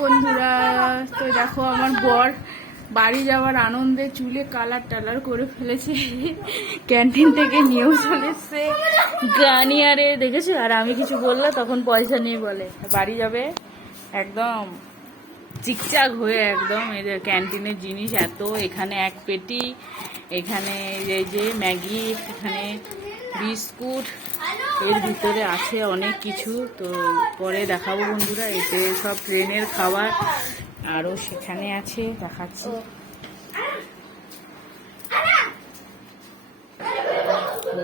বন্ধুরা, তো দেখো আমার বর বাড়ি যাওয়ার আনন্দে চুলে কালার টালার করে ফেলেছে, ক্যান্টিন থেকে নিয়েও চলে এসছে গানিয়ারে, দেখেছো? আর আমি কিছু বললে তখন পয়সা নিয়ে বলে বাড়ি যাবে একদম চিকচাক হয়ে। একদম এদের ক্যান্টিনের জিনিস এত, এখানে এক পেটি, এখানে এই যে ম্যাগি, এখানে বিস্কুট, এর ভিতরে আছে অনেক কিছু। তো পরে দেখাবো বন্ধুরা, এতে সব ট্রেনের খাবার, আরও সেখানে আছে, দেখাচ্ছি।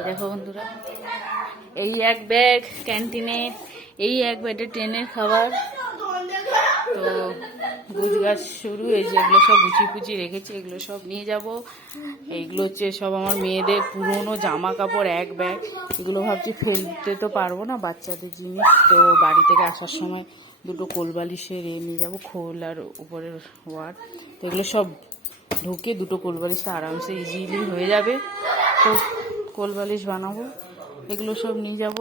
দেখো বন্ধুরা, এই এক ব্যাগ ক্যান্টিনে, এই এক ব্যাগে ট্রেনের খাবার। তো গুজগাছ শুরু, এই যে এগুলো সব গুছিয়ে পুচিয়ে রেখেছি, এগুলো সব নিয়ে যাব। এইগুলো হচ্ছে সব আমার মেয়েদের পুরনো জামা কাপড়, এক ব্যাগ। এগুলো ভাবছি ফেলতে তো পারবো না, বাচ্চাদের জিনিস। তো বাড়ি থেকে আসার সময় দুটো কোলবালিশের নিয়ে যাবো, খোল আর উপরের ওয়ার। তো এগুলো সব ঢুকে দুটো কোলবালিশটা আরামসে ইজিলি হয়ে যাবে। তো কোলবালিশ বানাবো, এগুলো সব নিয়ে যাব।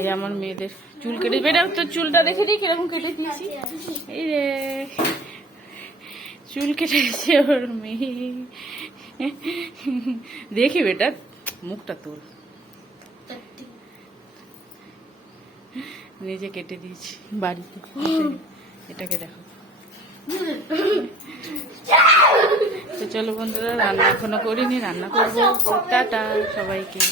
এই আমার মেয়েদের চুল কেটে, বেটা তো চুলটা দেখে দিই কিরকম কেটে দিয়েছি। এই রে চুল কেটেছে ওর মেয়ে, দেখি বেটা মুখটা তোল, নিজে কেটে দিয়েছি বাড়িতে। এটাকে দেখো। তো চলো বন্ধুরা, রান্না এখনো করিনি, রান্না করবো। টাটা সবাইকে।